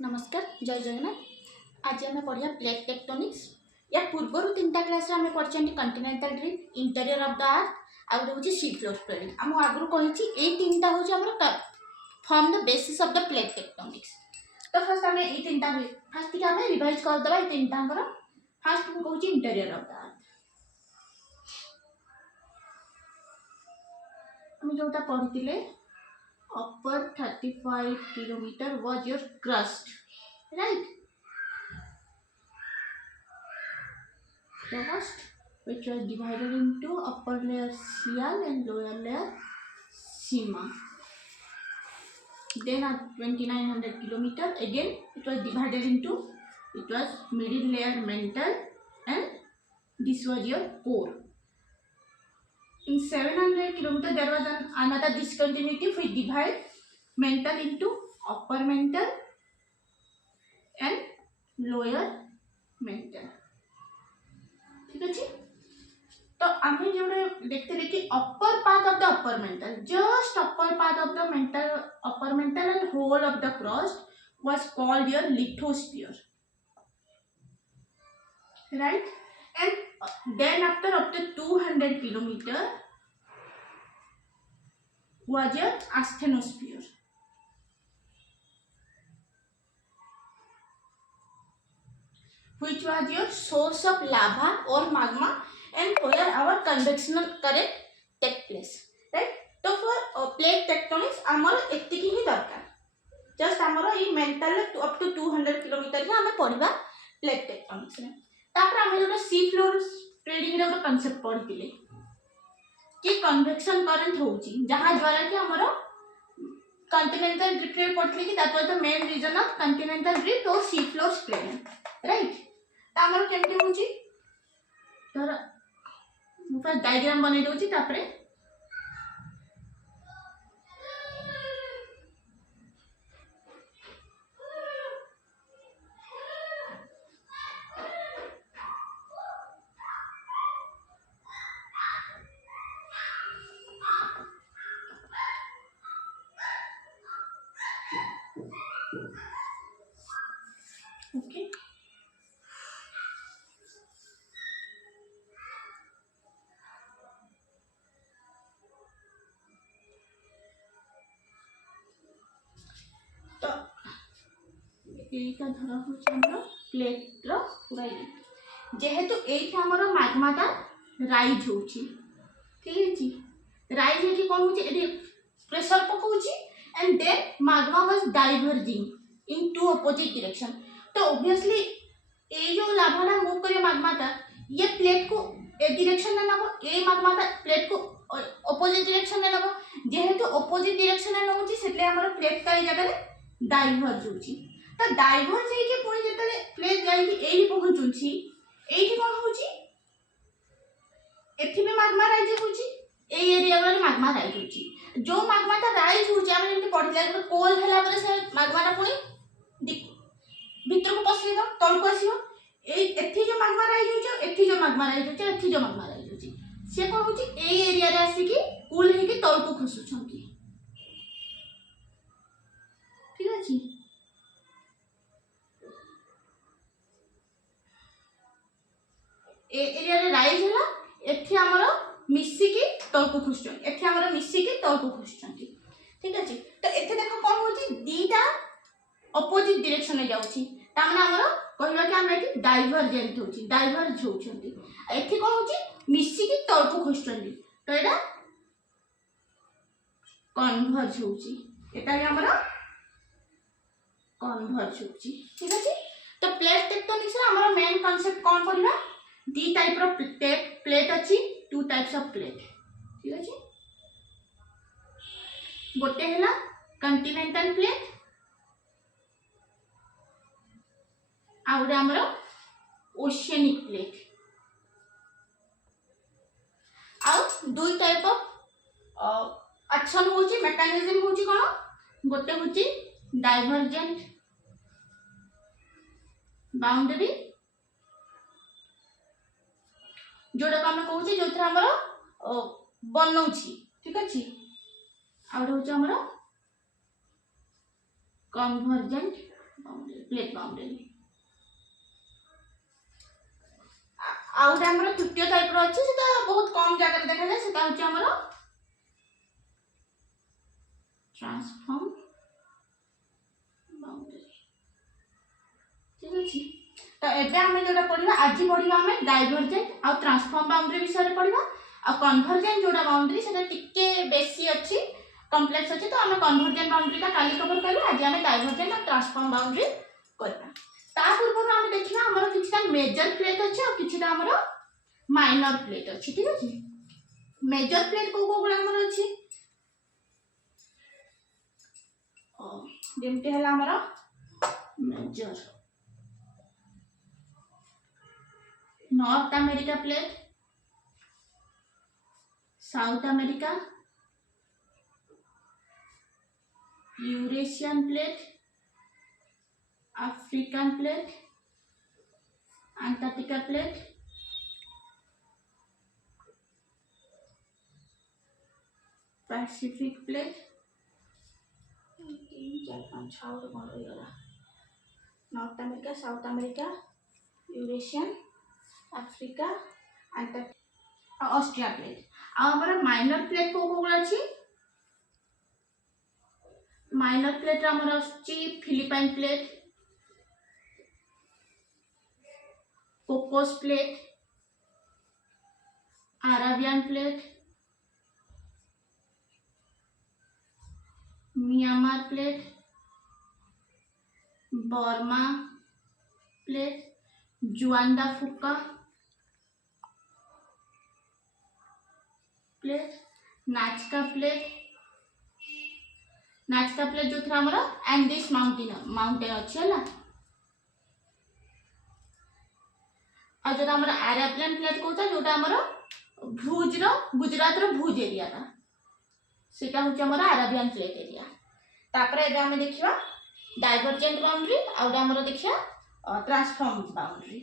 नमस्कार जय जगन्नाथ। आज आम पढ़िया प्लेट टेक्टोनिक्स। या पूर्वर 3टा क्लास रे आम पढ़ी Continental drift, interior of the earth आउ हूँ सी फ्लोर स्प्रेडिंग। आम आगु कही ये 3टा हूँ form the basis of the plate tectonics. तो फर्स्ट आम ये 3टा फर्स्ट आम रिवाइज करदे ये 3टांकर। फर्स्ट मुझे कहूँ इंटीरियर ऑफ द अर्थ। आम जोटा पढ़ी upper 35 kilometer was your crust, right? Crust which was divided into upper layer Sial and lower layer Sima. Then at 2900 kilometer again it was divided into, it was middle layer mantle and this was your core. In 700 kilometer there was another discontinuity which divide mantle into upper mantle and lower mantle. ठीक अच्छे। तो आम जो देखते कि upper part of the upper mantle, just upper part of the mantle, upper mantle and whole of the crust was called your lithosphere, right? And then after up to 200 kilometer was your asthenosphere. Which was your source of lava or magma and where our convectional current take place, right? तो for plate tectonics आमर एतिकी ही दरकार। Just आमर ये mental up to 200 kilometre रे आमे पढिबा plate tectonics रे। तापर आमे जो सी फ्लोर स्प्रेडिंग रे एक कांसेप्ट पढितिले कि कन्वेक्शन करंट होउची, जहां द्वारा कि हमर कॉन्टिनेंटल ड्रिफ्ट रे पढितिले कि that was the main reason of continental drift और सी फ्लोर स्प्रेडिंग, राइट? तामर केमती होउची तर मुझे डायग्राम बनै दोची। तापरे ओके तो एटा धरा होची हमर प्लेट रो पूरा ये जेहेतु एठी हमर मैग्माटा राइज होची, ठीक अछि। राइज हेठी कोन होची एठी प्रेशर पकोची and then magma was diverging into opposite direction. तो ऑब्वियसली ए जो लाभाटा मूव करे मैग्माटा ये प्लेट को ए डायरेक्शन में नबो, ए मैग्माटा प्लेट को अपोजिट डायरेक्शन में नबो। जेहेतु अपोजिट डायरेक्शन में नबोची सेतले हमर प्लेट का जगह रे डाइवर्ज होची। तो डाइवर्ज हे के पुणी जेतले प्लेट जाई कि एही पहुंचुची, एही कोन होची एथि में मैग्मा राइज होची, ए एरिया रे मैग्मा राइज होची। जो मैग्माटा राइज होची हम जेमति पढिला कि कोल हला परे से मैग्माटा पुणी भीतर को पसिबो, तल को आसीबो। ए एथि जो मैग्मा राइज होची, एथि जो मैग्मा राइज होची, एथि जो मैग्मा राइज होची, से कोन होची ए एरिया रे आसी कि कूल हे कि तल को खसुछंती, ठीक अछि। ए एरिया रे राइज हला, एथि हमर मिसी कि तल को खसुछन, एथि हमर मिसी कि तल को खसुछंती, ठीक अछि। तो एथे देखो कोन होची दीटा अपोजिट डायरेक्शन में जाउची, ता माने हमर कहबा कि हम एठी डाइवर्जेंट होची, डाइवर्ज होउछंती। एथि कोन होची मिसी कि तल को खसुछंती, तो एटा कन्वर्ज होउची, एटा हमर कन्वर्ज होउची, ठीक अछि। तो प्लेट टेक्टोनिक्स रे हमर मेन कांसेप्ट कोन पढिबा, दी टाइप ऑफ प्लेट अछि, टू टाइप्स ऑफ प्लेट, ठीक अछि। गोटे हला कॉन्टिनेंटल प्लेट आउरे हमर ओशियनिक प्लेट। आउ दुई टाइप ऑफ एक्शन होची, मेकानिज्म होची कोन, गोटे होची डाइवर्जेंट बाउंड्री जोड़ा हम कहूँ जो हमर बनौछि, ठीक अछि। आउ होची हमर कन्वर्जेंट प्लेट बाउंड्री आउट हमर तृतीय टाइप रो अछि सेटा बहुत कम जगह देखा जाय सेटा होछि हमर ट्रांसफॉर्म बाउंड्री ठीक अछि तो एबे हमें जोटा पढिबा आजि पढिबा हमें डाइवर्जेंट आ ट्रांसफॉर्म बाउंड्री विषय रे पढिबा आ कन्वर्जेंट जोटा बाउंड्री सेटा टिके बेसी अछि कॉम्प्लेक्स अछि तो हमें कन्वर्जेंट बाउंड्री का काली कवर करबा आज हमें डाइवर्जेंट और ट्रांसफॉर्म बाउंड्री करबा ता पूर्व हमें देखिबा हमर किछटा मेजर प्लेट अछि और किछटा हमर माइनर प्लेट अछि ठीक अछि मेजर प्लेट को गुला हमर अछि जेमते हला हमर major North America plate South America Eurasian plate African plate Antarctica plate Pacific plate 3 4 5 6 North America South America Eurasian Africa Antarctica Austria plate आ हमर माइनर प्लेट को गुला अछि माइनर प्लेट हमर अछि Philippine plate Cocos plate Arabian plate Myanmar plate Burma plate Juan de Fuca plate Nazca plate जो थरा हमरा एंडिस माउंटेन अछि हला आ जो हमरा अरेबियन प्लेट कोता जोटा हमरा भुज रो गुजरात रो भुज एरिया ता सेटा होछि हमरा अरेबियन प्लेट एरिया तापरे एबे हमें देखिबा डाइवर्जेंट बाउंड्री आ हमरा देखिया ट्रांसफॉर्म बाउंड्री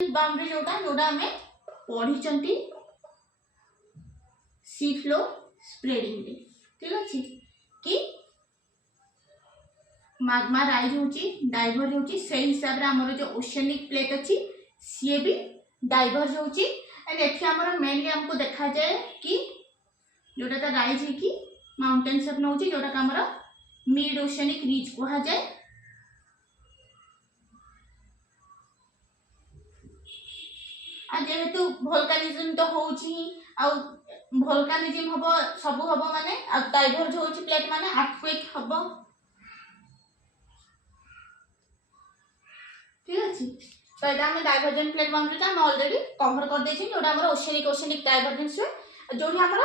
बाउंड्री जोटा हमें पढ़ी चंती सी फ्लो स्प्रेडिंग रे ठीक अछि कि मैग्मा राइज होची डाइवर्ज होची से हिसाब रे हमर जो ओशियनिक प्लेट अछि सी भी डाइवर्ज होची एंड एठी हमर मेनली हमको देखा जाए कि जोटा ता राइज है कि माउंटेन सब नउची जोटा का हमर मिड ओशियनिक रीज कोहा जाए आ जेहेतु वोल्केनिज्म तो होची आ वोल्केनिज्म हबो सब हबो माने आ डाइवर्ज होची प्लेट माने अर्थक्वेक हबो ठीक अछि तो एटा हम डाइवर्जेंट प्लेट बाउंड्री का हम ऑलरेडी कवर कर देछि जोटा हमर ओशियनिक डाइवर्जेंस है जोठी हमर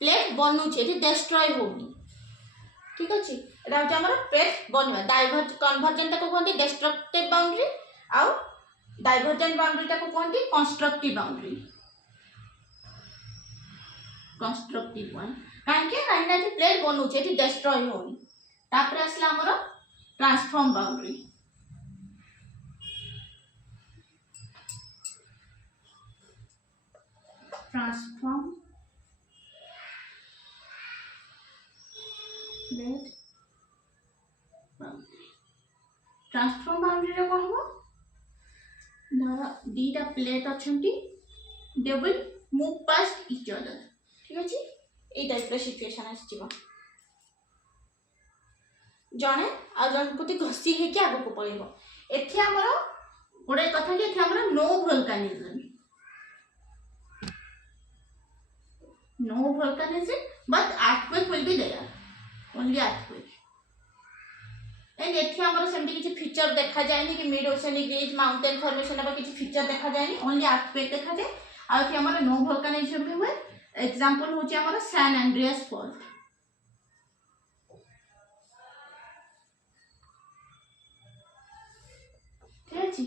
प्लेट बनू छै एठी डिस्ट्रॉय होनी ठीक अछि एटा होची हमर प्लेट बनवा डाइवर्ज कन्वर्जेंट को कोनती डिस्ट्रक्टिव बाउंड्री आ डाइवर्जेंट बाउंड्री को कोनती कंस्ट्रक्टिव बाउंड्री कंस्ट्रक्टिव वन काहे कि प्लेट बनू छै एठी डिस्ट्रॉय होनी तापर असला हमर transform boundary transform plate transform boundary रे कोन हो धर दीटा प्लेट अछंती they will move past each other ठीक अछि ए टाइप रे सिचुएशन आछिबा जने आ जन प्रति घसी हे कि आगो को पळेबो एथि हमर गोडे कथा कि एथि हमर no volcanism but earthquake will be there only earthquake and एथि हमर सेमति किछि फीचर देखा जायनी कि mid oceanic ridge mountain formation अब किछि फीचर देखा जायनी ओनली earthquake देखा जाय आ एथि हमर नो volcanism भी हुए एग्जांपल होछि हमर सैन एंड्रियास फॉल्ट ठीक अछि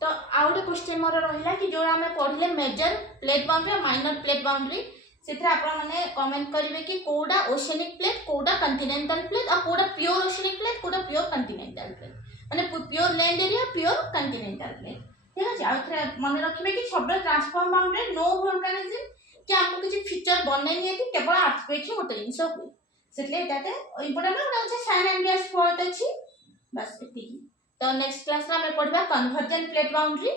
तो आउट क्वेश्चन मोर रहिला कि जो हमें पढले मेजर प्लेट बाउंड्री और माइनर प्लेट बाउंड्री सेथरे आपण माने कमेंट करिवे कि कोडा ओशियनिक प्लेट कोडा कॉन्टिनेंटल प्लेट और कोडा प्योर ओशियनिक प्लेट कोडा प्योर कॉन्टिनेंटल प्लेट माने pure land area pure continental plate ठीक अछि आउथरे मन रखिबे कि सब ट्रांसफॉर्म बाउंड्री नो वोल्केनिज्म कि हमको किछि फीचर बनै नै कि केवल अर्थक्वेक ही होते जिंस हो से इम्पोर्टेंट गोटे साइन एंड गैस फॉल्ट अच्छी बस एति। तो नेक्स्ट क्लास में आम पढ़ा कन्वर्जेंट प्लेट बाउंड्री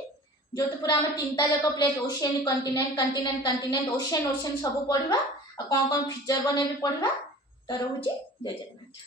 जो तो पूरा आम तीनटा जाक plate ocean continent continent continent ocean ocean सब पढ़ा कौन कौन फीचर बने भी पढ़ा। तो रोचे जय जगन्नाथ।